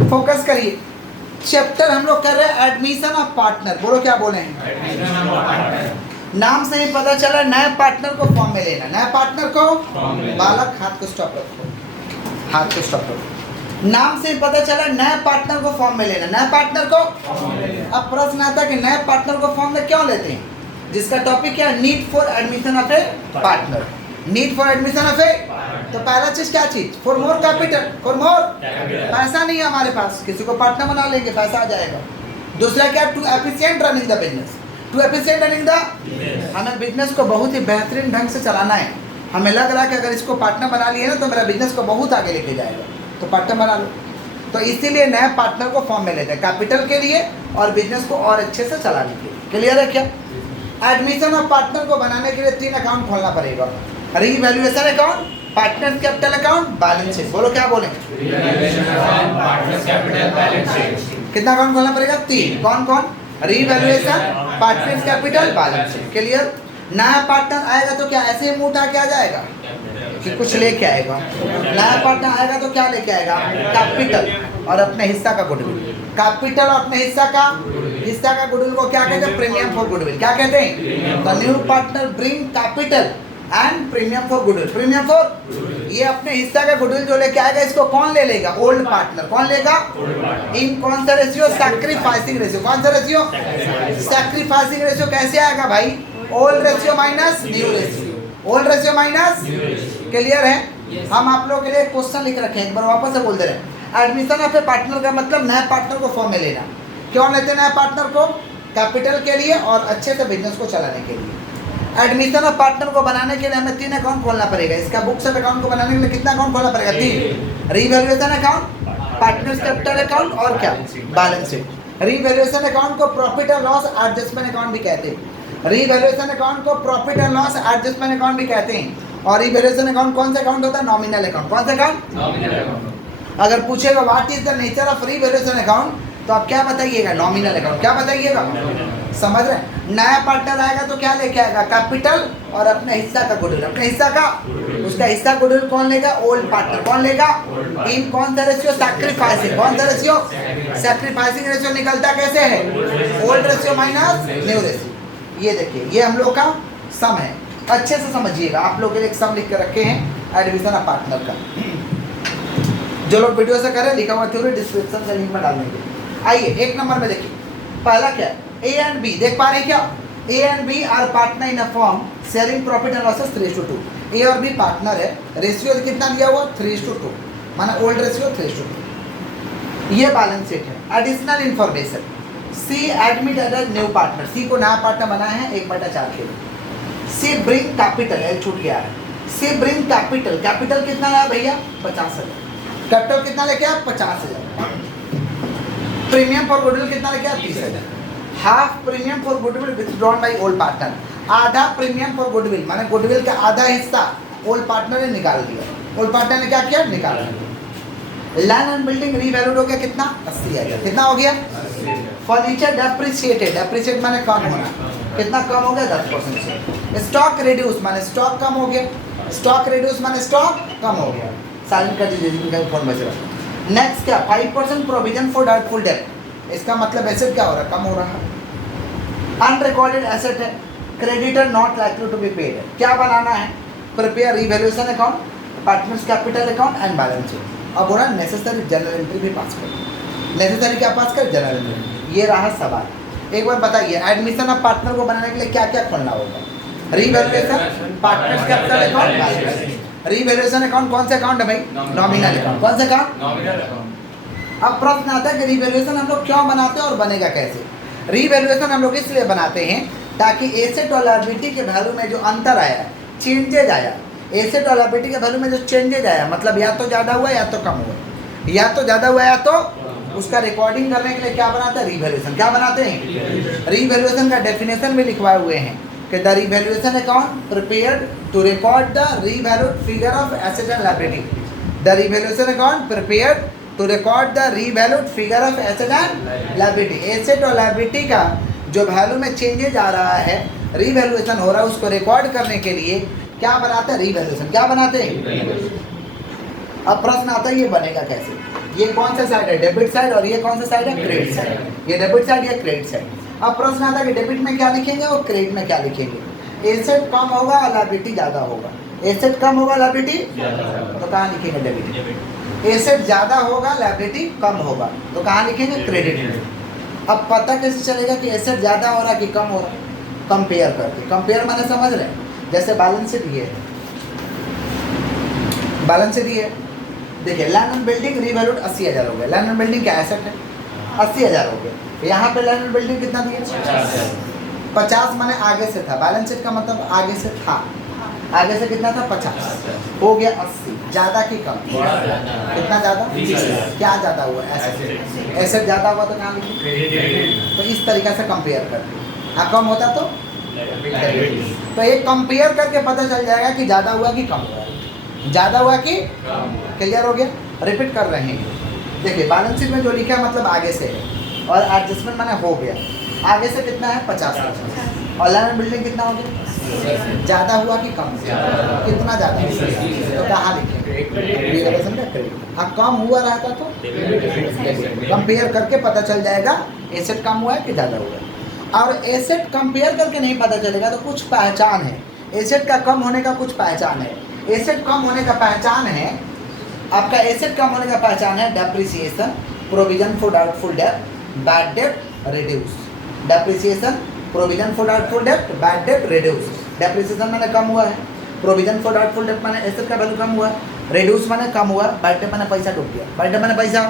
Focus करिए। Chapter हम लोग कर रहे हैं एडमिशन ऑफ पार्टनर। बोलो क्या बोले हैं? नाम से ही पता चला नए पार्टनर को फॉर्म में लेना। नए पार्टनर को बालक हाथ को स्टॉप रखो, हाथ को स्टॉप रखो। नाम से ही पता चला नए पार्टनर को फॉर्म में लेना। नए पार्टनर को अब प्रश्न आता है कि नए पार्टनर को फॉर्म में क्यों लेते हैं? जिसका टॉपिक क्या है? Need for admission of a partner. Need for admission of a, तो पहला चीज क्या चीज? For more capital. For more पैसा नहीं है हमारे पास, किसी को पार्टनर बना लेंगे, पैसा आ जाएगा। दूसरा क्या? To efficient running the business. To efficient running the, हमें बिजनेस को बहुत ही बेहतरीन ढंग से चलाना है। हमें लग रहा है कि अगर इसको पार्टनर बना लिए ना तो मेरा बिजनेस को बहुत आगे लेके जाएगा, तो पार्टनर बना लो। तो इसीलिए नए पार्टनर को फॉर्म में लेते हैं, कैपिटल के लिए और बिजनेस को और अच्छे से चलाने के लिए। क्लियर है क्या? एडमिशन ऑफ पार्टनर को बनाने के लिए 3 अकाउंट खोलना पड़ेगा। Revaluation account, partners capital account, balance sheet. बोलो क्या बोले? कितना अकाउंट खोलना पड़ेगा? 3। कौन कौन? Revaluation, partners capital, balance sheet. Clear? नया पार्टनर आएगा तो क्या ऐसे ही मुंह उठा के आ जाएगा कि कुछ लेके आएगा? नया पार्टनर आएगा तो क्या लेके आएगा? कैपिटल और अपने हिस्सा का गुडविल। कैपिटल और अपने हिस्सा का गुडविल को क्या कहते हैं? Premium for goodwill. क्या कहते हैं? The new partner bring capital and premium for goodwill. Premium for, ये अपने हिस्सा का गुडविल जो लेके आएगा इसको कौन ले लेगा? Old partner. कौन लेगा? इन कौन सा रेशियो? Sacrificing ratio. कौन सा रेशियो? Sacrificing ratio. कैसे आएगा भाई? Old ratio minus new ratio. Old ratio minus. Clear है? हम आप लोगों के लिए क्वेश्चन लिख रखे हैं, एक बार वापस से बोल दे रहे हैं। एडमिशन ऑफ ए पार्टनर का मतलब नए पार्टनर को फॉर्म में लेना। क्यों लेते हैं नए पार्टनर को? कैपिटल के लिए और अच्छे से बिजनेस को चलाने के लिए। एडमिशन ऑफ पार्टनर को बनाने के लिए हमें 3 अकाउंट खोलना पड़ेगा। इसका बुक्स ऑफ अकाउंट को बनाने के लिए कितना अकाउंट खोलना पड़ेगा? 3। Revaluation account, partners capital account और क्या? Balance sheet. रीवैल्यूएशन अकाउंट को प्रॉफिट और लॉस एडजस्टमेंट अकाउंट भी कहते हैं। रीवैल्यूएशन अकाउंट को प्रॉफिट और लॉस एडजस्टमेंट अकाउंट भी कहते हैं। और रीवैल्यूएशन अकाउंट कौन सा अकाउंट होता है? Nominal account. कौन सा अकाउंट? Nominal account. अगर पूछेगा what is the nature of revaluation account तो आप क्या बताइएगा? Nominal account. क्या बताइएगा? समझ रहे? नया पार्टनर आएगा तो क्या लेके आएगा? कैपिटल और अपने हिस्सा का गुडविल। अपने हिस्सा का, उसका हिस्सा गुडविल कौन लेगा? Old partner. कौन लेगा? इन कौन सा रेशियो? सैक्रिफाइसिंग। कौन सा रेशियो? सैक्रिफाइसिंग रेशियो निकलता कैसे है? Old ratio minus new ratio. ये देखिए, ये हम लोग का सम है, अच्छे से समझिएगा। आप लोग के लिए एक सम लिख के रखे हैं एडमिशन ऑफ पार्टनर का। जो लोग वीडियो से करें लिखा हुआ थ्योरी डिस्क्रिप्शन में लिंक में डाल देंगे। आइए 1 नंबर में देखिए, पहला क्या है? A and B. देख पा रहे हैं क्या? A and B are partner in a form sharing profit and losses 3:2। A और बी पार्टनर है। रेशियो कितना दिया हुआ? 3:2, माना ओल्ड रेशियो 3:2। ये बैलेंस शीट है। Additional information, C admit as new partner. C को नया पार्टनर बनाया है 1/4 kilo. C bring capital, L छूट गया है। सी ब्रिंग कैपिटल, कैपिटल कितना आया भैया? 50,000। कैपिटल कितना लेके आया? 50,000। प्रीमियम फॉर गुडविल कितना लेके आया? 30,000। Half premium for goodwill withdrawn by old partner. आधा प्रीमियम फॉर गुडविल, माने गुडविल का आधा हिस्सा ओल्ड पार्टनर ने निकाल दिया। ओल्ड पार्टनर ने क्या किया? निकाल दिया। लैंड एंड बिल्डिंग रीवैल्यूड हो गया कितना? 80,000। कितना हो गया? फर्नीचर डेप्रिसिएटेड, डेप्रिसिएट माने कम होना, कितना कम हो गया? 10% से। स्टॉक रिड्यूस माने स्टॉक कम हो गया। स्टॉक रिड्यूस माने स्टॉक कम हो गया। साइलेंट कर दीजिए जिनका फोन बज रहा है। नेक्स्ट क्या? 5% प्रोविजन फॉर डाउटफुल डेट। इसका मतलब एसेट क्या हो रहा है? कम हो रहा है। अनरिकॉर्डेड एसेट है। Creditor not likely to be paid है। क्या बनाना है? Prepare revaluation account, partners capital account and balance sheet. अब बोला नेसेसरी जनरल एंट्री भी पास कर। नेसेसरी क्या पास कर? General entry. ये रहा सवाल। एक बार बताइए, एडमिशन ऑफ पार्टनर को बनाने के लिए क्या क्या खोलना होगा? Revaluation, partners capital account, balance sheet. Revaluation account कौन सा अकाउंट है भाई? Nominal account. कौन सा अकाउंट? Nominal account. अब प्रश्न आता है कि रीवैल्यूएशन हम लोग क्यों बनाते हैं और बनेगा कैसे? रीवैल्यूएशन हम लोग इसलिए बनाते हैं ताकि एसेट और लायबिलिटी के वैल्यू में जो अंतर आया, चेंजेज आया, एसेट और लायबिलिटी के वैल्यू में जो चेंजेज आया, मतलब या तो ज़्यादा हुआ या तो कम हुआ, या तो ज़्यादा हुआ या तो उसका रिकॉर्डिंग करने के लिए क्या बनाते हैं? रीवैल्यूएशन। क्या बनाते हैं? रीवैल्यूएशन का डेफिनेशन भी लिखवाए हुए हैं कि the revaluation account prepared to record the revalued figure of asset and liability. The revaluation account prepared to record the revalued figure of asset and liability. Asset और लायबिलिटी का जो वैल्यू में चेंजेज आ रहा है, रीवैल्यूएशन हो रहा है, उसको रिकॉर्ड करने के लिए क्या बनाते हैं? रीवैल्यूएशन। क्या बनाते हैं? अब प्रश्न आता है ये बनेगा कैसे? ये कौन सा साइड है, डेबिट साइड, और ये कौन सा साइड है, क्रेडिट साइड। ये डेबिट साइड, ये क्रेडिट साइड। अब प्रश्न आता है कि डेबिट में क्या लिखेंगे और क्रेडिट में क्या लिखेंगे। एसेट कम होगा और लायबिलिटी ज़्यादा होगा। एसेट कम होगा, लायबिलिटी तो कहाँ लिखेंगे, डेबिट। एसेट ज़्यादा होगा, लायबिलिटी कम होगा, तो कहाँ लिखेंगे, क्रेडिट में। अब पता कैसे चलेगा कि एसेट ज़्यादा हो रहा है कि कम हो रहा है, कंपेयर करके। कंपेयर मैंने समझ रहे हैं, जैसे बैलेंस शीट ये है, बैलेंस शीट ये देखिए, लैंड एंड बिल्डिंग रीवैल्यूड 80,000 हो गया। लैंड एंड बिल्डिंग क्या एसेट है, 80,000 हो गया। यहाँ पे लैंड एंड बिल्डिंग कितना दिया, 50 माने आगे से था, बैलेंस शीट का मतलब आगे से था, आगे से कितना था, 50 हो गया 80। ज़्यादा कि कम, कितना ज़्यादा, क्या ज़्यादा हुआ, एसेट। एसेट ज़्यादा हुआ तो कहाँ लिखेंगे, तो इस तरीक़े से कंपेयर करके। हाँ, कम होता तो ये कंपेयर करके पता चल जाएगा कि ज़्यादा हुआ कि कम हुआ, ज़्यादा हुआ कि क्लियर हो गया। रिपीट कर रहे हैं, देखिए बैलेंस शीट में जो लिखा है मतलब आगे से है, और एडजस्टमेंट मैंने हो गया, आगे से कितना है, 50, और लैंड बिल्डिंग कितना हो गया, ज़्यादा हुआ कि कम, कितना ज़्यादा, तो कहाँ लिखेंगे, हाँ कम हुआ रहता तो कंपेयर करके पता चल जाएगा एसेट कम हुआ है कि ज़्यादा हुआ है। और एसेट कंपेयर करके नहीं पता चलेगा तो कुछ पहचान है, एसेट का कम होने का कुछ पहचान है। एसेट कम होने का पहचान है आपका, एसेट कम होने का पहचान है depreciation, provision for doubtful debt, bad debt reduce. Depreciation, provision for doubtful debt, bad debt reduce. Depreciation माने कम हुआ है, प्रोविजन फॉर डाउटफुल डेट माने एसेट का वैल्यू कम हुआ, रिड्यूस माने कम हुआ, बैड डेट माने पैसा डूब गया, बैड डेट माने पैसा।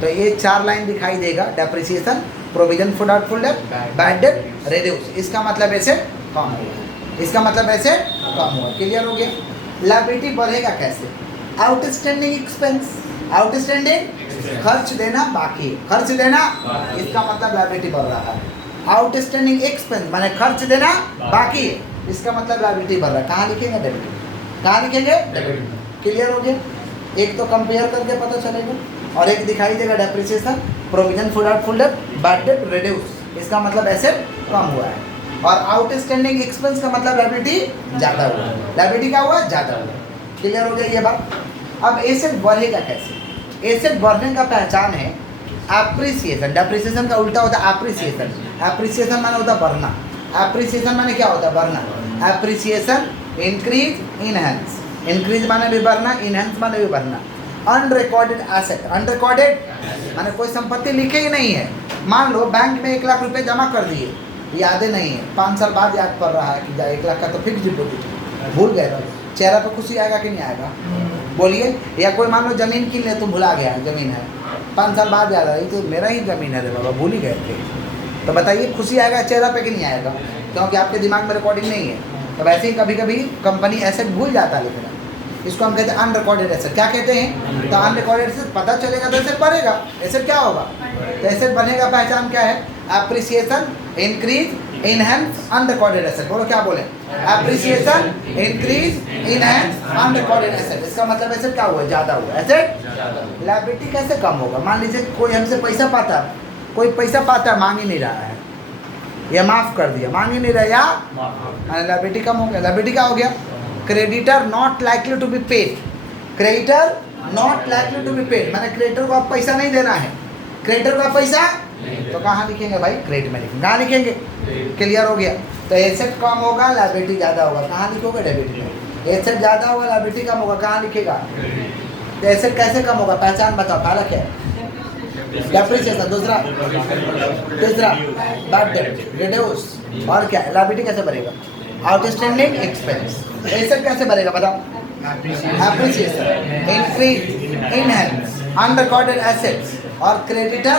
तो ये 4 लाइन दिखाई देगा, depreciation, provision for doubtful debt, bad debt reduce. इसका मतलब एसेट कम हुआ, इसका मतलब एसेट कम हुआ। क्लियर हो गया। लायबिलिटी बढ़ेगा कैसे, आउटस्टैंडिंग एक्सपेंस, आउटस्टैंडिंग खर्च देना बाकी, खर्च देना, इसका मतलब लायबिलिटी बढ़ रहा है। आउटस्टैंडिंग एक्सपेंस माने खर्च देना बाकी, इसका मतलब लायबिलिटी बढ़ रहा है। कहाँ लिखेंगे, डेबिट, कहाँ लिखेंगे, डेबिट। क्लियर हो गया। एक तो कंपेयर करके पता चलेगा, और एक दिखाई देगा depreciation, provision for doubtful debt, bad debt reduce, इसका मतलब एसेट कम हुआ है। और आउटस्टैंडिंग एक्सपेंस का मतलब लायबिलिटी ज़्यादा हुआ, लायबिलिटी क्या हुआ, ज़्यादा हुआ। क्लियर हो गया ये बात। अब एसेट बढ़ेगा कैसे, एसेट बढ़ने का पहचान है एप्रिसिएशन। डेप्रिसिएशन का उल्टा होता है एप्रिसिएशन। एप्रिसिएशन माने होता है बढ़ना, एप्रिसिएशन माने क्या होता है, बढ़ना। एप्रिसिएशन इंक्रीज, इनहेंस, इंक्रीज माने भी बढ़ना, इनहेंस माने भी बढ़ना। अनरिकॉर्डेड एसेट, अनरिकॉर्डेड माने कोई संपत्ति लिखे ही नहीं है। मान लो बैंक में 1 लाख रुपए जमा कर दिए, यादें नहीं है, 5 साल बाद याद पड़ रहा है कि 1 लाख का तो फिक्स डिपोजिट, भूल गए तो चेहरा पे खुशी आएगा कि नहीं आएगा, बोलिए। या कोई मान लो ज़मीन किन ले, तुम भुला गया, ज़मीन है, 5 साल बाद याद आ रही तो मेरा ही ज़मीन है रे बाबा, भूल ही गए थे, तो बताइए खुशी आएगा चेहरा पे कि नहीं आएगा, क्योंकि आपके दिमाग में रिकॉर्डिंग नहीं है। तो वैसे ही कभी कभी कंपनी एसेट भूल जाता है लिखना, इसको हम कहते हैं अनरिकॉर्डेड एसेट। क्या कहते हैं, तो अनरिकॉर्डेड एसेट पता चलेगा तो एसेट बढ़ेगा, एसेट क्या होगा, तो एसेट बढ़ने का पहचान क्या है, appreciation, increase, enhance, unrecorded asset. बोलो क्या बोले, appreciation, increase, enhance, unrecorded asset. इसका मतलब एसेट क्या हुआ, ज़्यादा हुआ, एसेट। लायबिलिटी कैसे कम होगा, मान लीजिए कोई हमसे पैसा पाता, कोई पैसा पाता मांग ही नहीं रहा है, या माफ़ कर दिया, मांग ही नहीं रहा, या लायबिलिटी कम हो गया। लायबिलिटी क्या हो गया, creditor not likely to be paid, creditor not likely to be paid माने क्रेडिटर को आप पैसा नहीं देना है, क्रेडिटर को आप पैसा, तो कहाँ लिखेंगे भाई, क्रेडिट में लिखेंगे, कहाँ लिखेंगे। क्लियर हो गया। तो एसेट कम होगा, लायबिलिटी ज़्यादा होगा, कहाँ लिखोगे, डेबिट में। एसेट ज़्यादा होगा, लायबिलिटी कम होगा, कहाँ लिखेगा। तो एसेट कैसे कम होगा, पहचान बताओ, पहला क्या है, डेप्रिसिएशन, दूसरा बैड डेट रिड्यूस, और क्या है, लायबिलिटी कैसे बढ़ेगा, आउटस्टैंडिंग एक्सपेंस। एसेट कैसे बढ़ेगा बताओ, appreciation, increase, enhance, unrecorded assets, और क्रेडिटर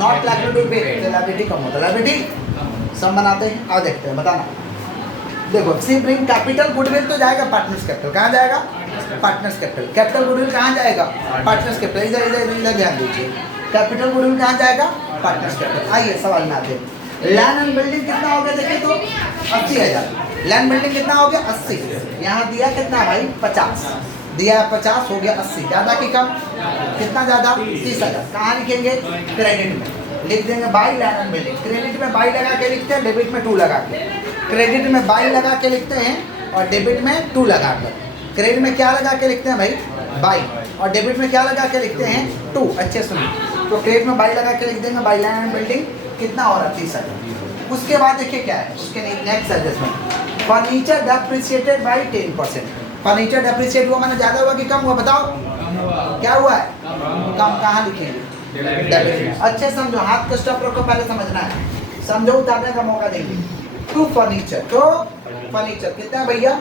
नॉट लाइकली टू पे, लायबिलिटी कम होता है। लायबिलिटी सम बनाते हैं, अब देखते हैं, बताना। देखो सी ब्रिंग कैपिटल, गुडविल तो जाएगा पार्टनर्स कैपिटल, कहाँ जाएगा, पार्टनर्स कैपिटल। कैपिटल गुडविल कहाँ जाएगा, पार्टनर्स कैपिटल। इधर इधर इधर ध्यान दीजिए, कैपिटल गुडविल कहाँ जाएगा, पार्टनर्स कैपिटल। आइए सवाल में आते हैं। लैंड एंड बिल्डिंग कितना हो गया, देखिए तो 80,000। लैंड बिल्डिंग कितना हो गया, 80। यहाँ दिया कितना भाई, 50 दिया है, 50 हो गया 80, ज़्यादा कि कम, कितना ज़्यादा, 30,000। कहाँ लिखेंगे, क्रेडिट में लिख देंगे by land and building. Credit में बाई लगा के लिखते हैं, डेबिट में 2 लगा के। क्रेडिट में बाई लगा के लिखते हैं और डेबिट में 2 लगा कर। क्रेडिट में क्या लगा के लिखते हैं भाई, बाई, और डेबिट में क्या लगा के लिखते हैं 2। अच्छे सुनिए, तो क्रेडिट में बाई लगा के लिख देंगे, बाई लैंड एंड बिल्डिंग कितना हो रहा है 30,000। उसके बाद देखिए क्या है उसके next adjustment, furniture depreciated by 10%। Furniture depreciate हुआ मैंने ज़्यादा हुआ कि कम हुआ बताओ, क्या हुआ है कम। कहाँ लिखेंगे डेबिट में। अच्छे समझो, हाथ का स्टॉप रखो, पहले समझना है, समझो उतारने का मौका देंगे। टू फर्नीचर, तो फर्नीचर कितना भैया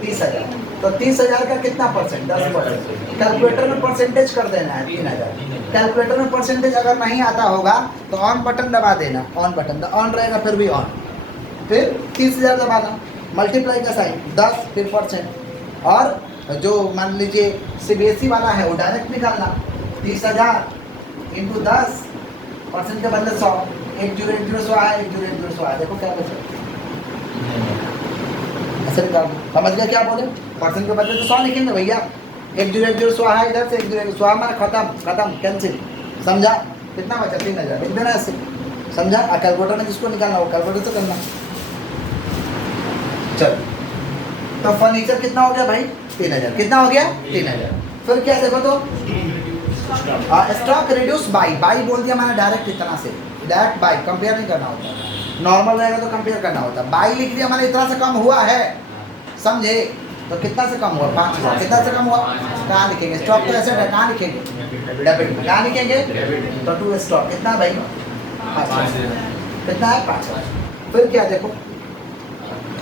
30,000, तो 30,000 का कितना परसेंट 10%। कैलकुलेटर में परसेंटेज कर देना है 3,000। कैलकुलेटर में परसेंटेज अगर नहीं आता होगा तो ऑन बटन दबा देना, ऑन बटन ऑन रहेगा फिर भी ऑन, फिर 30,000 दबाना, मल्टीप्लाई का साइन 10 फिर परसेंट, और जो मान लीजिए CBSE वाला है वो डायरेक्ट निकालना 30,000 इंटू 10 परसेंट के बदले 100, 1010 है, 1010 है, देखो क्या बचा ऐसे निकाल। समझ गया क्या बोले, परसेंट के बदले तो 100 लिखेंगे भैया, 1010 है इधर से 1010 माना खत्म कैंसिल, समझा। कितना बचा 3,000 लिख देना ऐसे, समझा। कैलकुलेटर में जिसको निकालना वो कैलकुलेटर से करना। चल तो फर्नीचर कितना हो गया भाई 3,000, कितना हो गया 3,000। फिर क्या देखो तो स्टॉक रिड्यूस बाई बोल दिया मैंने डायरेक्ट इतना से, डायरेक्ट बाई, कंपेयर नहीं करना होता, नॉर्मल रहेगा तो कंपेयर करना होता। बाई लिख दिया मैंने इतना से कम हुआ है, समझे। तो कितना से कम हुआ 5,000, कितना से कम हुआ, कहाँ लिखेंगे स्टॉक तो ऐसे है, कहाँ लिखेंगे डेबिट में, कहाँ लिखेंगे तो टू स्टॉक कितना भाई 5,000, कितना है 5,000। फिर क्या देखो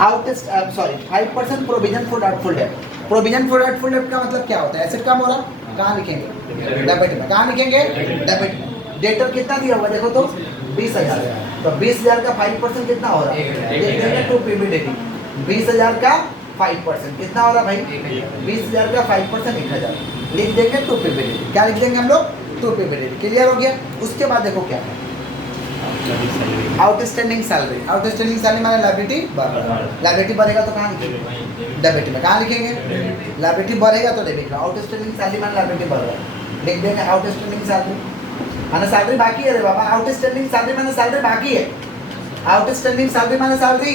out sorry 5% provision for doubtful debt. Provision for doubtful debt का मतलब क्या होता है, एसेट कम हो रहा, कहाँ लिखेंगे डेबिट में, कहाँ लिखेंगे डेबिट में। डेटर कितना दिया हुआ देखो तो 20,000, तो 20,000 का 5% कितना हो रहा है 2 PBDT। 20,000 का 5% कितना हो रहा भाई 20,000 का 5% 1,000 लिख देंगे 2 PBDT। क्या लिख देंगे हम लोग 2 PBDT। क्लियर हो गया। उसके बाद देखो क्या है आउटस्टैंडिंग सैलरी। आउटस्टैंडिंग सैलरी माने लायबिलिटी लायबिलिटी बढ़ेगा तो कहाँ लिखेंगे डेबिट में, कहाँ लिखेंगे लायबिलिटी बढ़ेगा तो डेबिट में। आउटस्टैंडिंग सैलरी माने लायबिलिटी बढ़ रहा है, लिख देंगे आउटस्टैंडिंग सैलरी माने सैलरी बाकी है रे बाबा। आउटस्टैंडिंग सैलरी माने सैलरी बाकी है, आउटस्टैंडिंग सैलरी माने सैलरी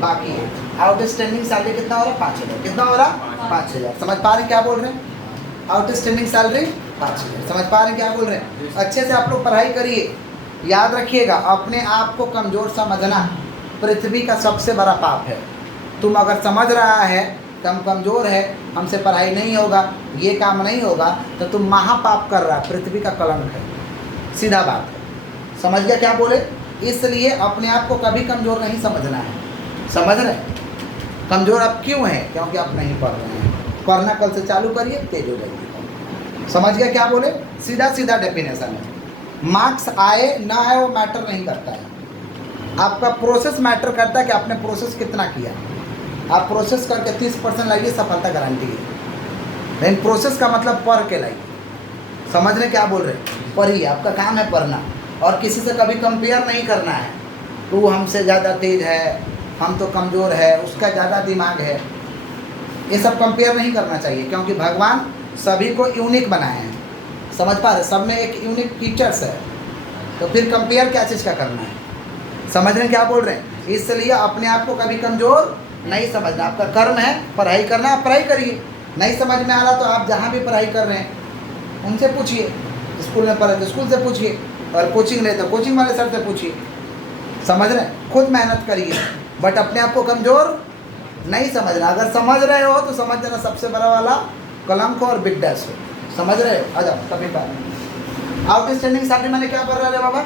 बाकी है। आउटस्टैंडिंग सैलरी कितना हो रहा 5,000, कितना हो रहा 5,000। समझ पा रहे क्या बोल रहे हैं, आउटस्टैंडिंग सैलरी 5,000। समझ पा रहे क्या बोल रहे हैं। अच्छे से आप लोग पढ़ाई करिए, याद रखिएगा अपने आप को कमज़ोर समझना पृथ्वी का सबसे बड़ा पाप है। तुम अगर समझ रहा है कि हम कमज़ोर है, हमसे पढ़ाई नहीं होगा, ये काम नहीं होगा, तो तुम महापाप कर रहा, पृथ्वी का कलंक है, सीधा बात है। समझ गया क्या बोले। इसलिए अपने आप को कभी कमज़ोर नहीं समझना है, समझ रहे। कमज़ोर आप क्यों हैं, क्योंकि आप नहीं पढ़ रहे हैं। पढ़ना कल से चालू करिए, तेज हो जाइए। समझ गया क्या बोले, सीधा सीधा डेफिनेशन है। मार्क्स आए ना आए वो मैटर नहीं करता है, आपका प्रोसेस मैटर करता है कि आपने प्रोसेस कितना किया। आप प्रोसेस करके 30% लाइए, सफलता गारंटी है। लेकिन प्रोसेस का मतलब पढ़ के लाइए। समझ रहे क्या बोल रहे, पढ़िए, आपका काम है पढ़ना, और किसी से कभी कंपेयर नहीं करना है। तो वो हमसे ज़्यादा तेज है, हम तो कमज़ोर है, उसका ज़्यादा दिमाग है, ये सब कंपेयर नहीं करना चाहिए, क्योंकि भगवान सभी को यूनिक बनाए हैं। समझ पा रहे, सब में एक यूनिक फीचर्स है, तो फिर कंपेयर क्या चीज़ का करना है। समझ रहे क्या बोल रहे हैं। इसलिए अपने आप को कभी कमज़ोर नहीं समझना, आपका कर्म है पढ़ाई करना, आप पढ़ाई करिए। नहीं समझ में आ रहा तो आप जहाँ भी पढ़ाई कर रहे हैं उनसे पूछिए, स्कूल में पढ़े तो स्कूल से पूछिए, और कोचिंग ले तो कोचिंग वाले सर से पूछिए। समझ रहे, खुद मेहनत करिए, बट अपने आप को कमज़ोर नहीं समझना। अगर समझ रहे हो तो समझ जाना सबसे बड़ा वाला कलंक और बिग डैश हो। समझ रहे हो, आ जाओ कभी बात। आउटस्टैंडिंग सैलरी मैंने क्या बढ़ रहा है बाबा,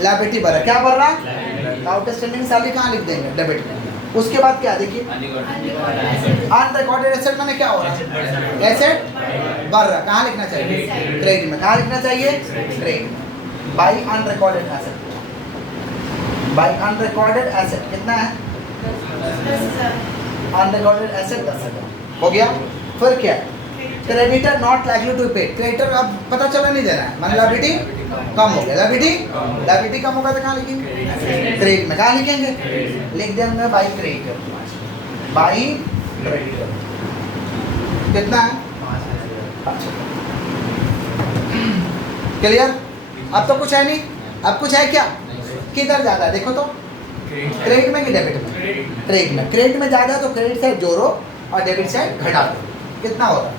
लायबिलिटी बढ़ रहा है, क्या बढ़ रहा है आउटस्टैंडिंग सैलरी, कहाँ लिख देंगे डेबिट में। उसके बाद क्या देखिए अनरिकॉर्डेड एसेट मैंने क्या हो रहा है, एसेट बढ़ रहा है, कहाँ लिखना चाहिए क्रेडिट में, कहाँ लिखना चाहिए credit. By unrecorded asset, by unrecorded asset कितना है अनरिकॉर्डेड एसेट 10,000 हो गया। फिर क्या क्रेडिटर नॉट लाइकली टू पे, क्रेडिटर अब पता चला नहीं दे रहा है, माने लायबिलिटी कम हो गया, लायबिलिटी कम होगा तो कहाँ लिखेंगे क्रेडिट में, कहाँ लिखेंगे लिख देंगे बाई क्रेडिटर, बाई क्रेडिटर कितना है 5,000। क्लियर। अब तो कुछ है नहीं, अब कुछ है क्या, किधर ज़्यादा है देखो तो, क्रेडिट में कि डेबिट में, क्रेडिट में। क्रेडिट में ज़्यादा है तो क्रेडिट साइड जोड़ो और डेबिट साइड घटा दो, कितना होगा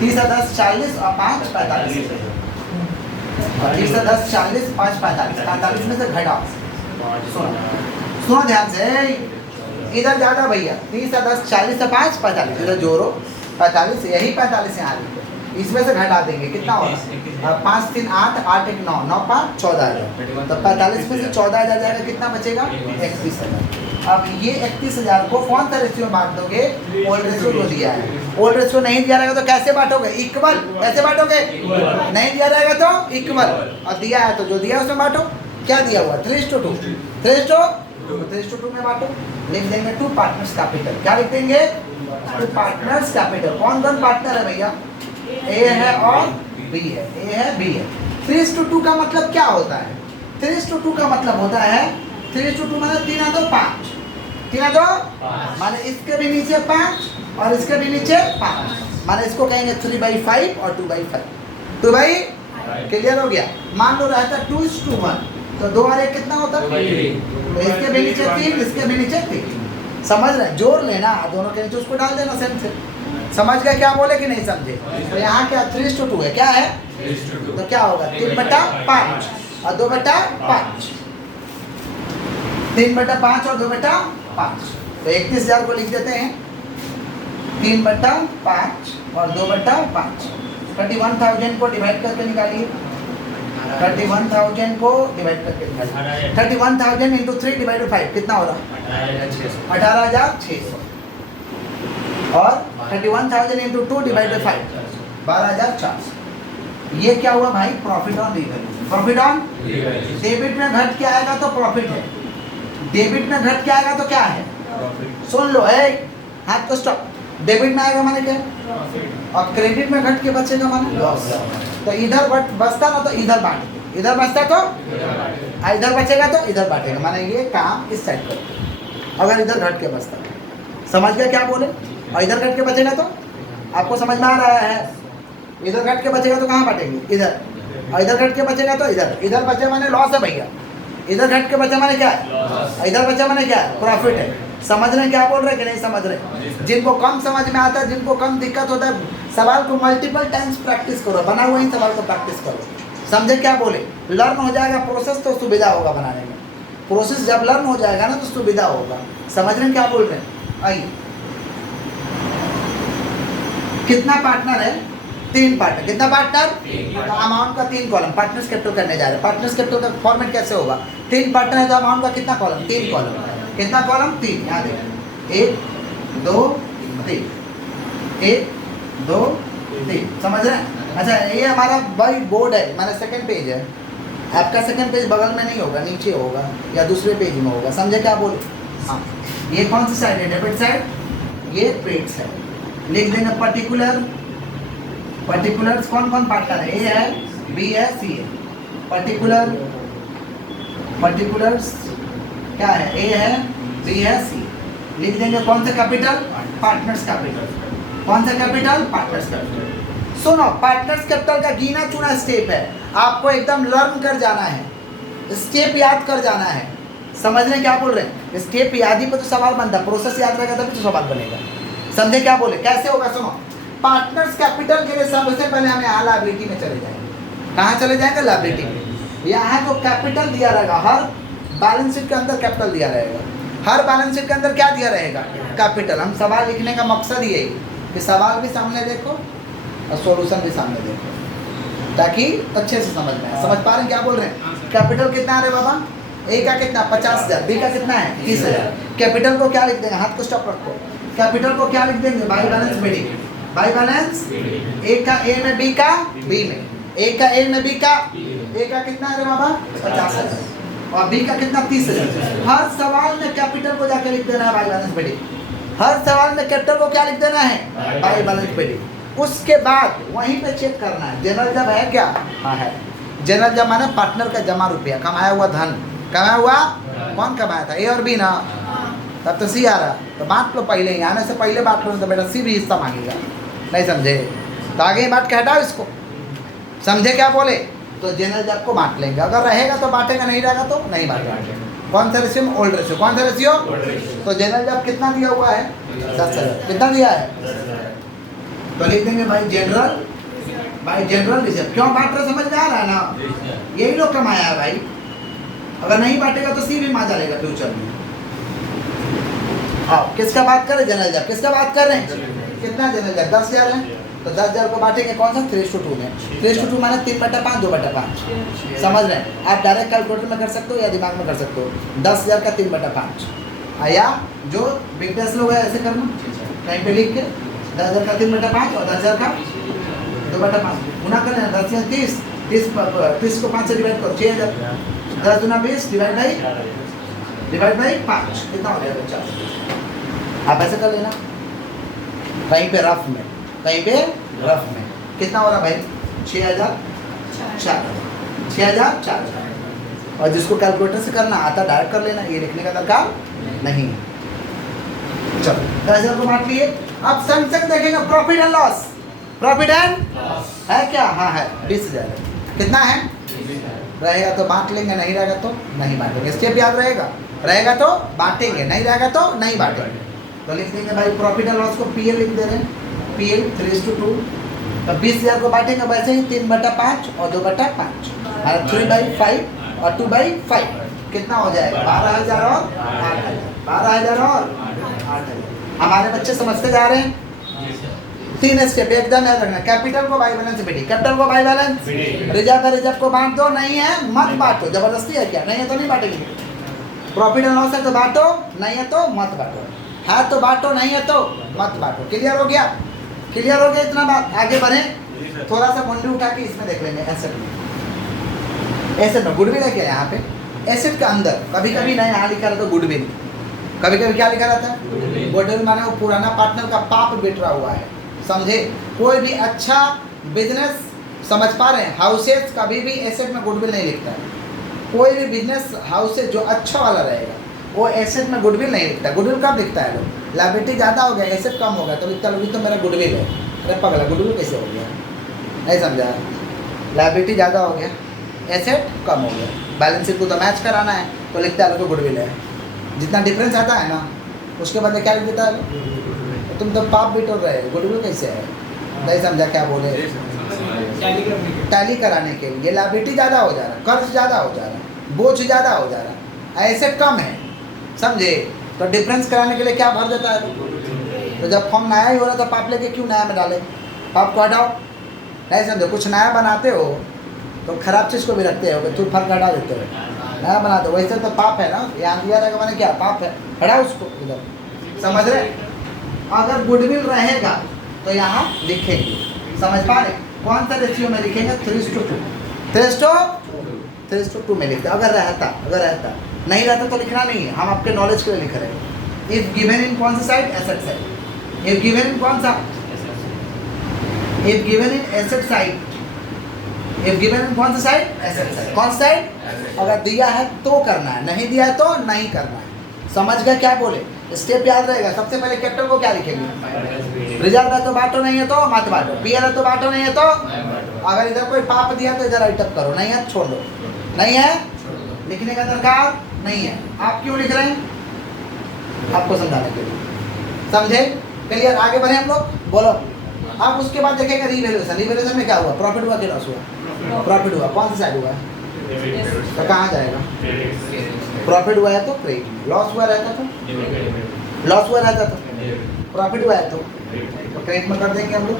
30 और 10 40 और 5 45। 30 और 10 40 5 45, 45 में से घटाओ। सुनो ध्यान से, इधर ज्यादा भैया, 30 और 10 40 और 5 45, इधर जोड़ो 45, यही 45 यहाँ लिखो, इसमें से घटा देंगे, कितना होगा 5 3 8 8 1 9 9 5 14,000, तो 45 में से 14,000 जाएगा, कितना बचेगा 31,000। अब ये 31,000 को कौन सा रेशियो में बांट दोगे? ओल्ड रेशियो जो दिया है। ओल्ड रेशियो नहीं दिया रहेगा तो कैसे बांटोगे? इक्वल। कैसे बांटोगे? नहीं दिया रहेगा तो इक्वल, और दिया है तो जो दिया है उसमें बांटो। क्या दिया हुआ? 3:2, 3:2 में बांटो। लिख देंगे 2 पार्टनर्स कैपिटल। क्या लिख देंगे? 2 पार्टनर्स कैपिटल। कौन कौन पार्टनर है भैया? ए है और बी है, ए है बी है। 3:2 का मतलब क्या होता है? 3:2 का मतलब होता है 3:2 माने 3 और 2 5, 3 और 2 माने इसके भी नीचे 5 और इसके भी नीचे 5, माने इसको कहेंगे 3/5 और 2/5। 2/5 क्लियर हो गया। मान लो रहता 2:1, तो 2 और 1 कितना होता है? इसके भी नीचे 3, इसके भी नीचे 3। समझ रहे? जोड़ लेना, दोनों के नीचे उसको डाल देना सेम से। समझ गए क्या बोले कि नहीं समझे? तो यहाँ क्या 3:2 है? क्या है? तो क्या होगा? 3/5 और 2/5, 3/5 और 2/5। तो 31,000 को लिख देते हैं 3/5 और 2/5। 31,000 को डिवाइड करके निकालिए, 31,000 को डिवाइड करके निकालिए। 31,000 इंटू 3 डिवाइड 5 कितना हो रहा? 18,600। और 31,000 इंटू 2 डिवाइड 5 12,400। ये क्या हुआ भाई? Profit on revaluation. Profit on debit में घट के आएगा तो प्रॉफिट है, डेबिट में घट के आएगा तो क्या है? सुन लो, हाथ को स्टॉप। डेबिट में आएगा माने क्या? और क्रेडिट में घट के बचेगा माने लॉस। तो इधर बचता ना तो इधर बांट, इधर बचता तो इधर बचेगा तो इधर बांटेगा, माने ये काम इस साइड पर। अगर इधर घट के बचता, समझ गया क्या बोले? और इधर घट के बचेगा तो आपको समझ में आ रहा है? इधर घट के बचेगा तो कहाँ बांटेंगे? इधर। और इधर घट के बचेगा तो इधर। इधर बचे माने लॉस है भैया, इधर घट के बचा माने क्या है? इधर बचा माने क्या है? प्रॉफिट है। समझ रहे हैं क्या बोल रहे हैं कि नहीं समझ रहे? जिनको कम समझ में आता है, जिनको कम दिक्कत होता है, सवाल को मल्टीपल टाइम्स प्रैक्टिस करो, बना हुआ ही सवाल को प्रैक्टिस करो। समझे क्या बोले? लर्न हो जाएगा प्रोसेस तो सुविधा होगा बनाने में। प्रोसेस जब लर्न हो जाएगा ना तो सुविधा होगा। समझ रहे हैं क्या बोल रहे हैं? आइए, कितना पार्टनर है? 3 पार्टनर। कितना पार्टनर? तो अमाउंट का 3 कॉलम। पार्टनर्स कैपिटल करने जा रहे हैं। पार्टनर्स कैपिटल का फॉर्मेट कैसे होगा? 3 पार्टनर है तो अमाउंट का कितना कॉलम? 3 कॉलम। कितना कॉलम? 3। यहाँ देखो 1 2 3, 1 2 3। समझ रहे हैं? अच्छा, ये हमारा वाइट बोर्ड है, हमारा सेकंड पेज है। आपका सेकंड पेज बगल में नहीं होगा, नीचे होगा या दूसरे पेज में होगा। समझे क्या बोले? हाँ, ये कौन सी साइड है? डेबिट साइड, ये क्रेडिट साइड। लिख देंगे पर्टिकुलर। पर्टिकुलर्स कौन कौन पार्टनर है? ए है, बी है, सी है। पर्टिकुलर, पर्टिकुलर्स क्या है? ए है, बी है, सी। लिख देंगे कौन सा कैपिटल? Partners capital. कौन सा कैपिटल? Partners capital. सुनो, पार्टनर्स कैपिटल का गिना चुना स्टेप है, आपको एकदम लर्न कर जाना है, स्टेप याद कर जाना है। समझ रहे क्या बोल रहे हैं? स्टेप याद ही पे तो सवाल बनता है, प्रोसेस याद रहेगा तभी तो सवाल बनेगा। समझे क्या बोले? कैसे होगा? सुनो, पार्टनर्स कैपिटल के लिए सबसे पहले हम यहाँ लायबिलिटी में चले जाएंगे। कहाँ चले जाएंगे? लायबिलिटी में। यहाँ जो कैपिटल दिया रहेगा, हर बैलेंस शीट के अंदर कैपिटल दिया रहेगा। हर बैलेंस शीट के अंदर क्या दिया रहेगा? कैपिटल। हम सवाल लिखने का मकसद यही कि सवाल भी सामने देखो और सॉल्यूशन भी सामने देखो, ताकि अच्छे से समझ में आए। समझ पा रहे हैं क्या बोल रहे हैं? कैपिटल कितना है बाबा? ए का कितना? 50,000। बी का कितना है? 30,000। कैपिटल को क्या लिख देंगे? हाथ को स्टॉप रखो। कैपिटल को क्या लिख देंगे? By balance building. By balance A का ए में, बी का बी में। ए का ए में, बी का ए का कितना है बाबा? 50,000। और बी का कितना? 30,000। हर सवाल में कैपिटल को जाके लिख देना है बाई बैलेंस बिल्डिंग। हर सवाल में कैपिटल को क्या लिख देना है? By balance building. उसके बाद वहीं पे चेक करना है जनरल जब है क्या? हाँ है। जनरल जब माने पार्टनर का जमा रुपया, कमाया हुआ धन। कमाया हुआ कौन कमाया था? ए और बी ना? तब तो सी आ रहा, तो बांट लो पहले ही। आने से पहले बांट लो तो बेटा सी भी हिस्सा मांगेगा। नहीं समझे तो आगे बांट के हटाओ इसको। समझे क्या बोले? तो जनरल जब को बांट लेंगे, अगर रहेगा तो बांटेगा, नहीं रहेगा तो नहीं बांटेगा। कौन सा रेशियो? Old ratio. कौन सा रेशियो? तो जनरल जब कितना दिया हुआ है? 10,000। कितना दिया है? तो लिख देंगे भाई जनरल, भाई जनरल रिजर्व। क्यों बांट रहे समझ में आ रहा है ना? यही लोग कमाया है भाई। अगर नहीं बांटेगा तो सी भी मार डालेगा फ्यूचर में। आओ किसका बात कर रहे? General reserve. किसका बात कर रहे हैं? कितना जनरल रिजर्व? 10,000 है तो 10,000 को बांटेंगे कौन सा? 3:2 में। 3:2 माने 3/5 2/5। समझ रहे हैं? आप डायरेक्ट कैलकुलेटर में कर सकते हो या दिमाग में कर सकते हो। 10,000 का 3/5 या जो बिगनेस लोग है ऐसे करना, कहीं पे लिख के 10,000 का 3/5 और 10,000 का 2/5 गुना कर लेना। 10 या 30, 30 को 5 से डिवाइड करो 6,000। 10 दूना 20 डिवाइड बाई 5 कितना हो जाएगा? 4। आप ऐसे कर लेना कहीं पे रफ में, कहीं पे रफ में कितना हो रहा भाई? 6,004। 6,004। और जिसको कैलकुलेटर से करना आता डायरेक्ट कर लेना, ये लिखने का दरकार नहीं। चलो 10,000 को बांट लिए। अब संग संग देखेंगे profit and loss. Profit and है क्या? हाँ है 20,000। कितना है? रहेगा तो बांट लेंगे, नहीं रहेगा तो नहीं बांटेंगे। स्टेप याद रहेगा? रहेगा तो बांटेंगे, नहीं रहेगा तो नहीं बांटेंगे। तो लिख देंगे भाई प्रॉफिट एंड लॉस को पीएल लिख दे रहे हैं। पीएल 3:2। तो 20,000 को बांटेंगे वैसे ही 3/5 और 2/5 और 3/5 और 2/5 कितना हो जाएगा? 12,000 और 8,000। 12,000 और 8,000। हमारे बच्चे समझते जा रहे हैं। 3 स्टेप एकदम याद रखना। कैपिटल को बाई बैलेंस बेटी, कैपिटल को बाई बैलेंस, रिजर्व को बांट दो। नहीं है मत बांटो। जबरदस्ती है क्या? नहीं है तो नहीं बांटेंगे। प्रॉफिट एंड लॉस है तो बांटो, नहीं है तो मत बांटो। है तो बांटो, नहीं है तो मत बांटो। क्लियर हो गया? क्लियर हो गया इतना बात? आगे बढ़े। थोड़ा सा मुंडी उठा के इसमें देख लेंगे। एसेट में, एसेट में गुडविल है क्या? यहाँ पे एसेट के अंदर कभी कभी नहीं यहाँ लिखा रहता गुडविल, कभी कभी क्या लिखा रहता है? गुडविल माने वो पुराना पार्टनर का पाप बिटरा हुआ है। समझे? कोई भी अच्छा बिजनेस, समझ पा रहे हैं? हाउसेस कभी भी एसेट में गुडविल नहीं लिखता है। कोई भी बिजनेस हाउसेस जो अच्छा वाला रहेगा वो एसेट में गुडविल नहीं लिखता। गुडविल कब लिखता है? लोग लायबिलिटी ज़्यादा हो गया, एसेट कम हो गया तो लिखता है तो मेरा गुडविल है। अरे पगला, गुडविल कैसे हो गया? नहीं समझा? लायबिलिटी ज़्यादा हो गया, एसेट कम हो गया, बैलेंस शीट को तो मैच कराना है तो लिखता है तो गुडविल है। जितना डिफरेंस आता है ना उसके बदले क्या लिख देता है? तो तुम तो पाप बिटोर रहे हो, गुडविल कैसे है? नहीं समझा क्या बोले? टैली कराने के लिए लायबिलिटी ज़्यादा हो जा रहा है, कर्ज ज़्यादा हो जा रहा है, बोझ ज़्यादा हो जा रहा है, एसेट कम है। समझे? तो डिफरेंस कराने के लिए क्या भर देता है? तो जब फॉर्म नया ही हो रहा है तो पाप लेके क्यों नया में डाले? पाप को हटाओ। नहीं समझो? कुछ नया बनाते हो तो खराब चीज़ को भी रखते हो, तू फल हटा देते हो, नया बनाते हो। वैसे तो पाप है ना, यहाँ दिया रहेगा मैंने क्या पाप है? हटा उसको इधर। समझ रहे? अगर गुडविल रहेगा तो यहाँ लिखेंगे। समझ पा रहे? कौन सा रेशियो में लिखेंगे? 3:2 में लिखते। अगर रहता नहीं रहता तो लिखना नहीं है, हम आपके नॉलेज के लिए लिख रहे हैं। इफ गिवन इन कौन सा side? Asset side. If given in कौन सा? If given in asset side. If given in कौन सा साइड? Asset side. कौन साइड? अगर दिया है तो करना है, नहीं दिया है तो नहीं करना है। समझ गए क्या बोले? स्टेप याद रहेगा। सबसे पहले कैपिटल को क्या लिखेंगे? रिजर्व है तो बांटो, नहीं है तो मत बांटो। पीएल है तो बांटो, नहीं है तो अगर इधर कोई पाप दिया तो इधर राइटअप करो, नहीं है छोड़ दो। नहीं है लिखने का दरकार नहीं है। आप क्यों लिख रहे हैं? आपको समझाने के लिए। समझे? क्लियर? आगे बढ़े हम लोग। बोलो। आप उसके बाद देखेंगे रिवैल्यूएशन। रिवैल्यूएशन में क्या हुआ? प्रॉफिट हुआ कि लॉस हुआ? प्रॉफिट हुआ। कौन सा साइड हुआ है? तो कहाँ जाएगा? प्रॉफिट हुआ है तो क्रेडिट में, लॉस हुआ रहता तो लॉस हुआ रहता तो प्रॉफिट हुआ है तो क्रेडिट में कर देंगे हम लोग।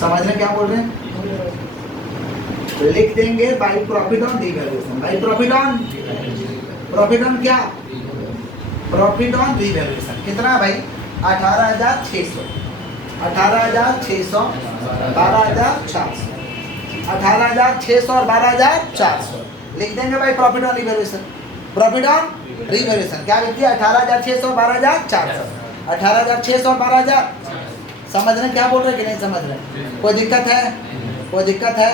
समझ रहे क्या बोल रहे हैं? तो लिख देंगे by profit on revaluation. By profit on क्या? Profit on revaluation. कितना है भाई? 18,600, 18,600, 12,400, 18,600 और 12,400 लिख देंगे भाई profit on revaluation. Profit on revaluation क्या लिख दिया? 18,600 और 12,400। 18,600 और 12,000। समझ रहे क्या बोल रहे कि नहीं समझ रहे? कोई दिक्कत है? कोई दिक्कत है?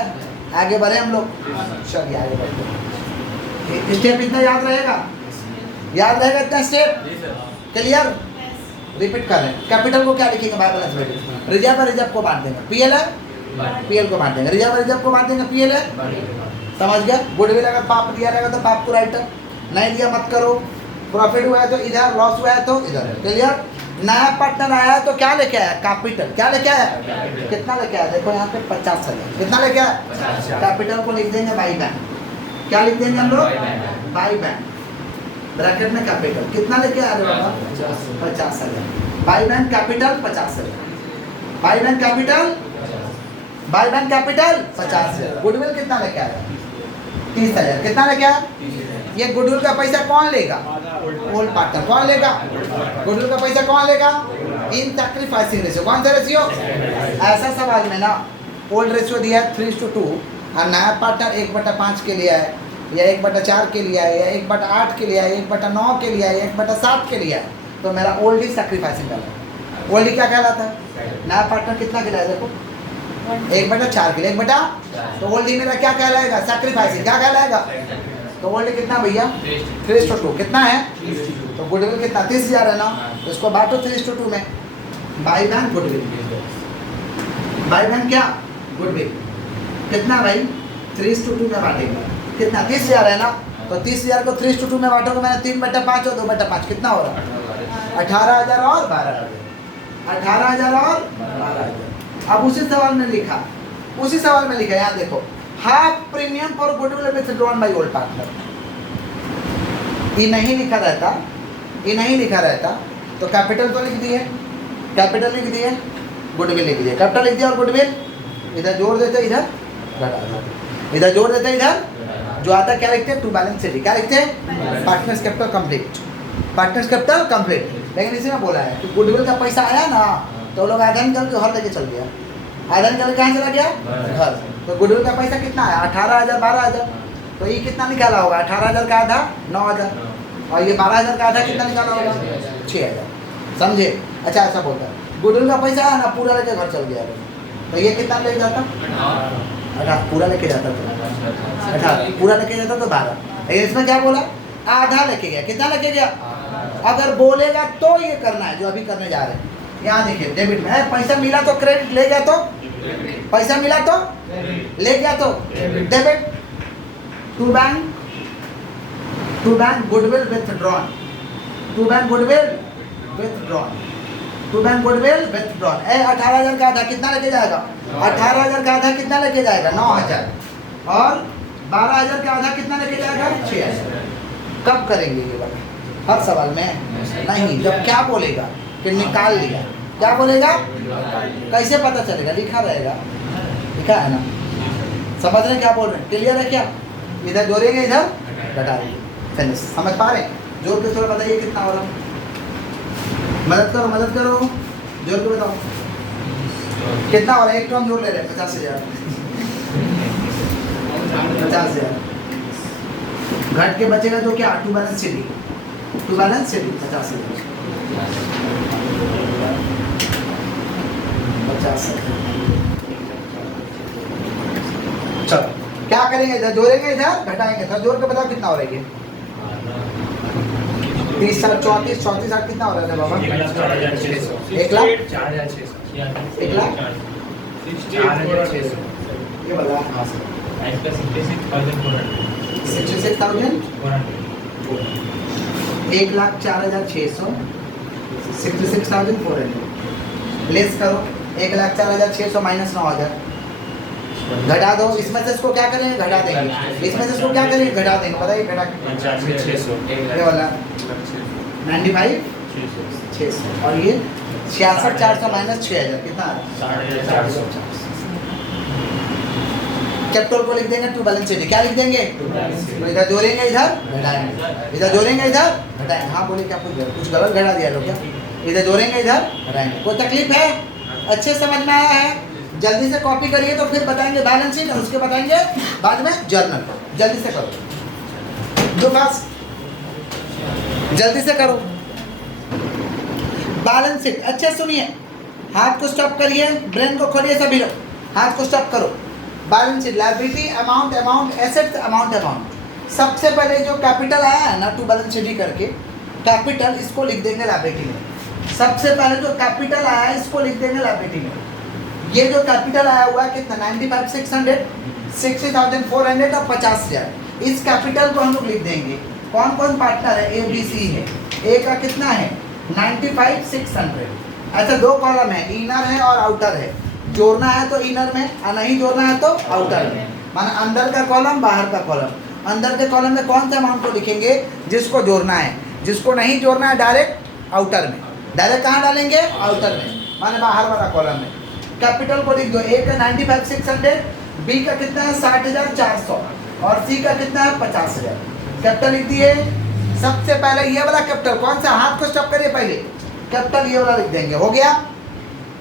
आगे बढ़े हम लोग। चलिए आगे बढ़ते। स्टेप इतना याद रहेगा? याद रहेगा इतना स्टेप? क्लियर? रिपीट कर रहे हैं। कैपिटल को क्या लिखेंगे? बाय बैलेंस बेटी। रिजर्व को बांट देंगे। पीएल है, पीएल को बांट देंगे। रिजर्व को बांट देंगे। पीएल है। समझ गए? गुडविल अगर पाप दिया रहेगा तो पाप को राइट, नहीं दिया मत करो। प्रॉफिट हुआ है तो इधर, लॉस हुआ है तो इधर। क्लियर? नया पार्टनर आया तो क्या लेके आया? कैपिटल। क्या लेके आया? कितना लेके आया? देखो यहाँ पे 50,000। कितना लेके आया? कैपिटल को लिख देंगे बाई बैंक। क्या लिख देंगे हम लोग? बाई बैंक, ब्रैकेट में कैपिटल। कितना लेके आया रे बाबा? 50,000। By bank capital 50,000। By bank capital, by bank capital 50,000। Goodwill कितना लेके आया? 30,000। कितना लेके आया? ये गुडविल का पैसा कौन लेगा? Old partner. कौन लेगा? गुडविल का पैसा कौन लेगा? इन सैक्रिफाइसिंग रेशियो। कौन सा रेशियो? ऐसा सवाल में ना ओल्ड रेशियो दिया है 3:2 और नया पार्टनर 1/5 के लिए है, या 1/4 के लिए है, या 1/8 के लिए है, 1/9 के लिए है, 1/7 के लिए है, तो मेरा ओल्ड ही सैक्रिफाइसिंग कहलाता है। ओल्ड ही क्या कहलाता है? नया पार्टनर कितना के लिए? देखो 1/4 के लिए 1 तो ओल्ड ही मेरा क्या कहलाएगा? सैक्रिफाइसिंग। क्या कहलाएगा? तो ओल्ड कितना भैया? 3:2। कितना है? तो गुडविल कितना? 30,000 है ना, तो इसको बांटो 3:2 में। By bank goodwill, by bank क्या? गुडविल। कितना भाई? 3:2 में बांटेंगे। कितना? 30,000 है ना, तो 30,000 को 3:2 में बांटोगे। मैंने 3/5 और 2/5 कितना हो रहा? 18,000 और 12,000। 18,000 और 12,000। अब उसी सवाल में लिखा, उसी सवाल में लिखा, यहाँ देखो, half premium for goodwill withdrawn by old partner. ये नहीं लिखा रहता, ये नहीं लिखा रहता तो कैपिटल तो लिख दिए, कैपिटल लिख दिए, गुडविल लिख दिए। कैपिटल लिख दिया और गुडविल इधर जोड़ देते, इधर घटा देते, इधर जोड़ देते, इधर जो आता क्या लिखते हैं? To balance sheet. क्या लिखते हैं? Partners capital complete, partners capital complete. लेकिन इसी में बोला है कि गुडविल का पैसा आया ना, तो लोग आधा निकल के घर लेके चल गया। आधा निकल कहाँ चला गया? घर। तो गुडविल का पैसा कितना आया? 18,000 12,000। तो ये कितना निकाला होगा? 18,000 का आधा 9,000, और ये 12,000 का आधा कितना निकाला होगा? 6,000। समझे? अच्छा ऐसा बोलता है, गुडविल का पैसा आया ना, पूरा लेके घर चल गया, तो ये कितना लेके जाता? 18। पूरा लेके जाता तो 18, पूरा लेके जाता तो 12। इसमें क्या बोला? आधा लेके गया। कितना लेके गया? अगर बोलेगा तो ये करना है जो अभी करने जा रहे हैं। यहाँ देखिए, डेबिट में पैसा मिला तो क्रेडिट, ले गया तो पैसा मिला तो ले गया तो debit. To bank, to bank goodwill withdrawn, to bank goodwill withdrawn, to bank goodwill withdrawn. 18,000 का आधा कितना लेके जाएगा? 18,000 का आधा कितना लेके जाएगा? 9,000। और 12,000 का आधा कितना लेके जाएगा? 6,000। कब करेंगे ये वाला? हर सवाल में नहीं, जब क्या बोलेगा कि निकाल लिया। क्या बोलेगा? कैसे पता चलेगा? लिखा रहेगा, लिखा है ना। समझ रहे क्या बोल रहे हैं? क्लियर है क्या? इधर जोड़ेंगे, इधर घटा देंगे। फिनिश। समझ पा रहे हैं? जोड़ के थोड़ा बताइए कितना हो रहा है। मदद करो, मदद करो, जोड़ के बताओ कितना हो रहा है। एक टर्म जोड़ ले रहे हैं 50,000, 50,000 घट के बचेगा तो क्या? To balance sheet, to balance sheet 50,000, 50,000। चलो क्या करेंगे? इधर जोड़ेंगे, इधर घटाएंगे। तो जोड़ के बताओ कितना हो रहा है? 30, 34, 34 8 कितना हो रहा है बाबा? 1 लाख 1 लाख 66,000। ये बता 66,000 1,04,600 66,400 लेस करो। 1,04,600 माइनस 9,000 घटा दो। इसमें से इसको क्या करेंगे? घटा देंगे। इसमें से इसको क्या करेंगे? घटा देंगे। बताइए घटा ये वाला 95,600 और ये 66,400 माइनस 6,000 कितना? 450। कैपिटल को लिख देंगे टू बैलेंस शीट। क्या लिख देंगे? तो इधर जोड़ेंगे, इधर घटाएंगे, इधर जोड़ेंगे, इधर घटाएंगे। हाँ बोले क्या? कुछ गलत घटा दिया लोग क्या? इधर जोड़ेंगे, इधर घटाएंगे। कोई तकलीफ है? अच्छे समझ में आया है? जल्दी से कॉपी करिए तो फिर बताएंगे बैलेंस शीट और उसके बताएंगे बाद में जर्नल। जल्दी से करो, दो फास्ट, जल्दी से करो। बैलेंस शीट अच्छे सुनिए, हाथ को स्टॉप करिए, ब्रेन को खोलिए सभी लोग, हाथ को स्टॉप करो। Balance sheet liability, amount, amount, assets, amount, amount. सबसे पहले जो कैपिटल आया है ना टू बैलेंस शीट करके, कैपिटल इसको लिख देंगे लायबिलिटी में। सबसे पहले जो कैपिटल आया है इसको लिख देंगे लायबिलिटी में। ये जो कैपिटल आया हुआ है कितना? 95,600, 60,400 और 50,000। इस कैपिटल को हम लोग लिख देंगे। कौन कौन पार्टनर है? ए बी सी है। ए का कितना है? 95,600। अच्छा, दो कॉलम है, इनर है और आउटर है। जोड़ना है तो इनर में और नहीं जोड़ना है तो आउटर में। माना अंदर का कॉलम बाहर का कॉलम। अंदर के कॉलम में कौन सा अमाउंट को लिखेंगे? जिसको जोड़ना है। जिसको नहीं जोड़ना है डायरेक्ट आउटर में। डायरेक्ट कहाँ डालेंगे? आउटर में, माने बाहर वाला कॉलम में। कैपिटल को लिख दो। ए का 95,600, बी का कितना है 60,400 और सी का कितना है 50,000। कैपिटल लिख दिए। सबसे पहले ये वाला कैपिटल कौन सा? हाथ को स्टॉप करिए, पहले कैपिटल ये वाला लिख देंगे। हो गया।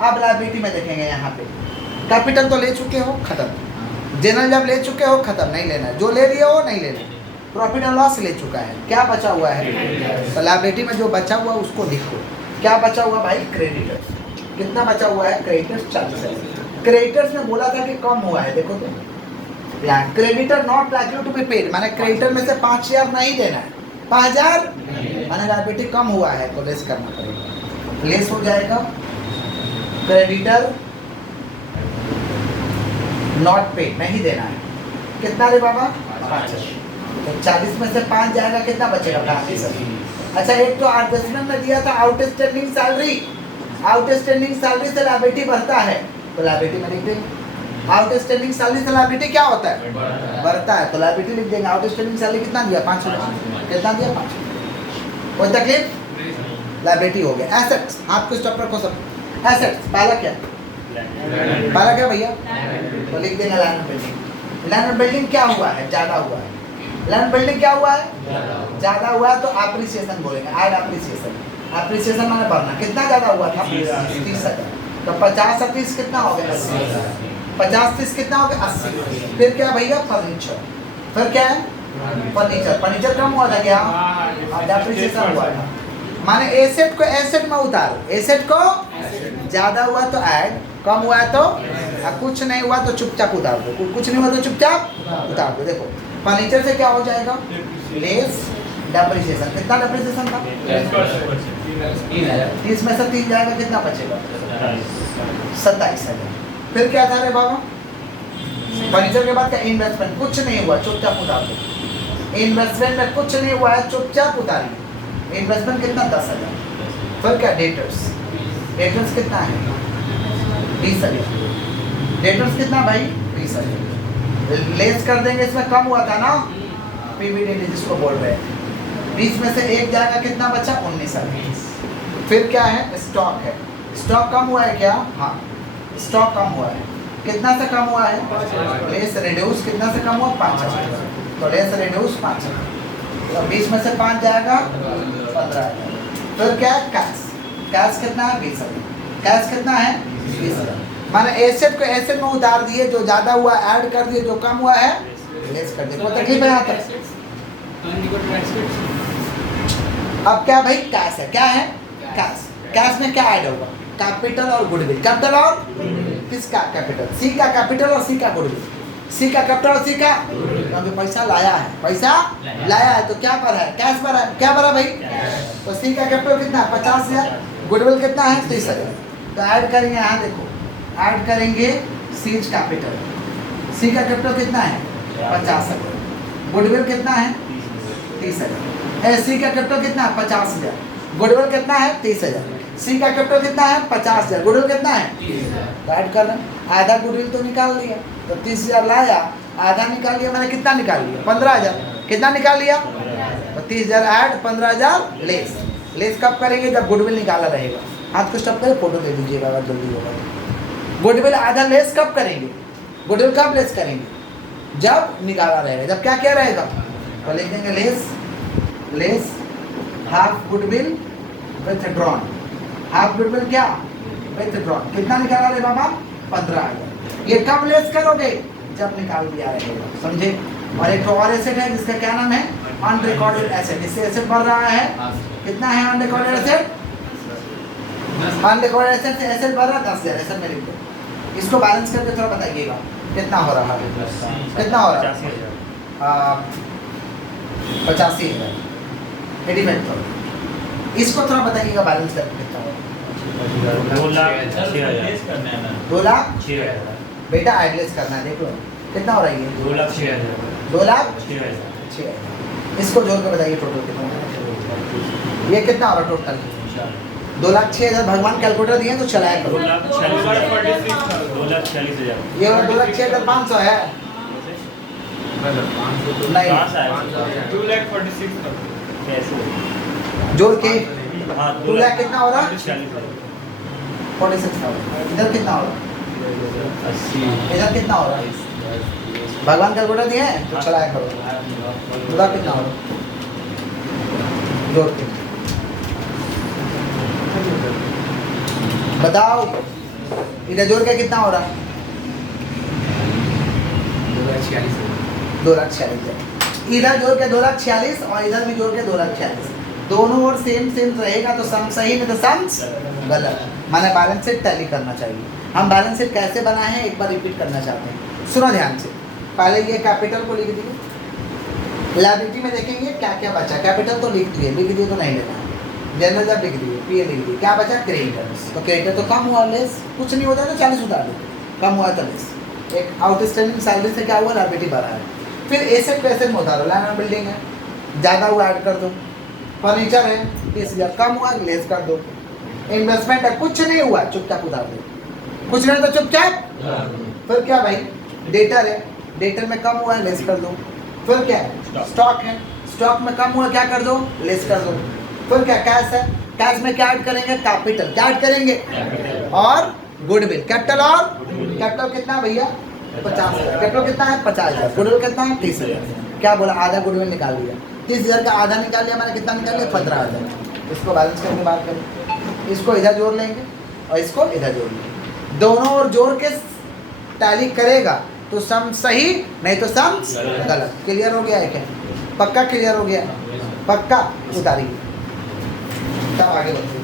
अब लायबिलिटी में देखेंगे, यहाँ पे कैपिटल तो ले चुके हो, खत्म। जनरल जब ले चुके हो, खत्म, नहीं लेना है। जो ले लिए हो नहीं लेना। प्रॉफिट एंड लॉस ले चुका है, क्या बचा हुआ है? तो लायबिलिटी में जो बचा हुआ उसको लिखो। क्या बचा हुआ भाई? क्रेडिटर्स। कितना बचा हुआ है? क्रेडिटर्स 40,000। क्रेडिटर्स में बोला था कि कम हुआ है, देखो तो creditor not likely to be paid, माने क्रेडिटर में से 5,000 नहीं देना है। 5,000 माने लायबिलिटी कम हुआ है तो लेस करना पड़ेगा। लेस हो जाएगा क्रेडिटर नॉट पेड, नहीं देना है। कितना रे बाबा? 5,000। तो 40 में से 5 जाएगा, कितना बचेगा? 35,000। अच्छा, एक तो एडजस्टमेंट में दिया था आउटस्टैंडिंग सैलरी। आउटस्टैंडिंग सैलरी से लायबिलिटी बढ़ता है तो लायबिलिटी में लिख देंगे। आउटस्टैंडिंग सैलरी से लायबिलिटी क्या होता है? बढ़ता है, तो लायबिलिटी लिख देंगे। आउटस्टैंडिंग सैलरी कितना दिया? 5,000। कितना दिया? 5,000। कोई तकलीफ? लायबिलिटी हो गया। एसेट्स, हाथ को स्टॉप रखो सब। एसेट्स पहला क्या? पहला क्या भैया? तो लिख देंगे लैंड बिल्डिंग। लैंड बिल्डिंग क्या हुआ है? ज़्यादा हुआ है। लैंड बिल्डिंग क्या हुआ है? ज़्यादा हुआ है तो अप्रिसिएशन बोलेंगे। Add appreciation. अप्रिसिएशन माने बढ़ना। कितना ज़्यादा हुआ था? 30,000। तो 50 और 30 कितना हो गया? 80। 50 30 कितना हो गया? 80। फिर क्या भैया? फर्नीचर। फिर क्या है? फर्नीचर। फर्नीचर कम हुआ था क्या? डेप्रिसिएशन हुआ था। माने एसेट को एसेट में उतारो। एसेट को ज़्यादा हुआ तो ऐड, कम हुआ है तो कुछ नहीं हुआ तो चुपचाप उतार दो। कुछ नहीं हुआ तो चुपचाप उतार दो। देखो फर्नीचर से क्या हो जाएगा? Less depreciation. कितना डेप्रिसिएशन था? 30 में से 3 जाएगा, कितना बचेगा? 27,000। फिर क्या था रे बाबा? फर्नीचर के बाद क्या? इन्वेस्टमेंट। कुछ नहीं हुआ, चुपचाप उतार दो। इन्वेस्टमेंट में कुछ नहीं हुआ है, चुपचाप उतारिए। इन्वेस्टमेंट कितना? 10,000। फिर क्या? डेटर्स। डेटर्स कितना है? 20,000। डेटर्स कितना भाई? 20,000। लेस कर देंगे, इसमें कम हुआ था ना, पीवीडी जिसको बोल रहे हैं। 20 में से 1 जाएगा, कितना बचा? 19,000। फिर क्या है? स्टॉक है। स्टॉक कम हुआ है क्या? हाँ, स्टॉक कम हुआ है। कितना से कम हुआ है? Less reduce. कितना से कम हुआ? 5,000। तो लेस रिड्यूस 5,000। तो 20 में से 5 जाएगा, 15,000। फिर क्या है? कैश। कैश कितना है? 20,000। कैश कितना है? 20,000। माने एसेट को एसेट में उतार दिए, जो ज़्यादा हुआ ऐड कर दिए, जो कम हुआ है लेस कर दिए। कोई तकलीफ है यहाँ तक? अब क्या भाई? कैश है। क्या है? कैश। कैश में क्या ऐड होगा? कैपिटल और गुडविल। कैपिटल और किसका? कैपिटल। सी का कैपिटल और सी का गुडविल। सी का कैपिटल और सी का, क्योंकि पैसा लाया है। पैसा लाया है तो क्या भरा है? कैश भरा है। क्या भरा भाई? तो सी का कैपिटल कितना? 50,000। गुडविल कितना है? 30,000। तो ऐड करेंगे, यहाँ देखो ऐड करेंगे सीज कैपिटल। सी का कैपिटल कितना है? 50,000। गुडविल कितना है? 30,000। सी का कैपिटल कितना है? 50,000। गुडविल कितना है? 30,000। सी का कैपिटल कितना है? 50,000। गुडविल कितना है? 30,000। तो ऐड कर रहे हैं। आधा गुडविल तो निकाल लिया, तो 30,000 लाया, आधा निकाल लिया, मैंने कितना निकाल लिया? 15,000। कितना निकाल लिया? तो 30,000 ऐड, 15,000 लेस। लेस कब करेंगे? जब गुडविल निकाला रहेगा। हाथ को स्टॉप करें, फोटो ले लीजिएगा अगर जल्दी होगा तो। गुडविल आधा लेस कब करेंगे? गुडविल कब लेस करेंगे? जब निकाला रहेगा। जब क्या क्या रहेगा? तो लिख देंगे less, less half goodwill withdrawn. Half goodwill क्या? Withdrawn. कितना निकाला रे बाबा? 15,000। ये कब लेस करोगे? जब निकाल दिया रहेगा, समझे? और एक और एसेट है जिसका क्या नाम है? Unrecorded asset. इससे एसेट बढ़ रहा है। कितना है अनरिकॉर्डेड एसेट? अनरिकॉर्डेड एसेट से एसेट बढ़ रहा है 10,000। एसेट में लिख दो। इसको बैलेंस करके थोड़ा बताइएगा कितना हो रहा है? कितना हो रहा है? 85,000। 85,000। इसको थोड़ा बताइएगा बैलेंस करके कितना हो रहा है? 2,06,000। बेटा एडलेस करना है, देख लो कितना हो रहा है? 2,06,000। 2,06,000। इसको जोड़ के बताइए टोटल कितना? ये कितना हो रहा है टोटल? 2,06,000 भगवान कैलकुलेटर दिए तो चलाया करो। 2,46,000 ये वाला 2,06,500 है नहीं, 2,46,000 कैसे? जोड़ के हाँ 2 लाख कितना हो रहा? 46,000 46,000। इधर कितना हो रहा? 80 इधर कितना हो रहा? भगवान कैलकुलेटर दिए हैं तो चलाया करो। उधर कितना हो रहा? जोड़ के बताओ, इधर जोड़ के कितना हो रहा? 2,46,000। इधर जोड़ के 2,46,000 और इधर भी जोड़ के 2,46,000। दोनों ओर सेम सेम रहेगा तो सम सही, नहीं तो सम गलत। माने बैलेंस शीट टैली करना चाहिए। हम बैलेंस शीट कैसे बनाए हैं एक बार रिपीट करना चाहते हैं, सुनो ध्यान से। पहले ये कैपिटल को लिख दिए, लायबिलिटी में देखेंगे क्या क्या बचा। कैपिटल तो लिख दिए तो नहीं लेना है। जनरल जब लिख दिए, पी लिख दिए, क्या बचा? क्रेडिटर्स। तो क्रेडिटर तो कम हुआ, लेस कुछ नहीं होता तो 40 उतार दो, कम हुआ तो लेस। एक आउटस्टैंडिंग सैलरी से क्या हुआ? लायबिलिटी बढ़ा है। फिर एसेट पैसे में उतारो, लैंड एंड बिल्डिंग है ज़्यादा हुआ ऐड कर दो, फर्नीचर है 30,000 कम हुआ लेस कर दो, इन्वेस्टमेंट है कुछ नहीं हुआ चुपचाप उतार दो, कुछ नहीं तो चुपचाप। फिर क्या भाई? डेटर है, डेटर में कम हुआ है लेस कर दो। फिर क्या है? स्टॉक है, स्टॉक में कम हुआ क्या कर दो? लेस कर दो। फिर क्या? कैश है, कैश में क्या ऐड करेंगे? कैपिटल। क्या ऐड करेंगे? और गुडविल। कैपिटल और कैपिटल कितना भैया? 50,000। कैपिटल कितना है? 50,000। गुडविल कितना है? 30,000। क्या बोला? आधा गुडविल निकाल लिया। 30,000 का आधा निकाल लिया, मैंने कितना निकाल लिया? 15,000। इसको बैलेंस करके बात करें, इसको इधर जोड़ लेंगे और इसको इधर जोड़ लेंगे, दोनों ओर जोड़ के टैली करेगा तो सम सही, नहीं तो सम गलत। क्लियर हो गया है क्या? पक्का क्लियर हो गया? पक्का उतारिए, तब आगे बढ़ते हैं।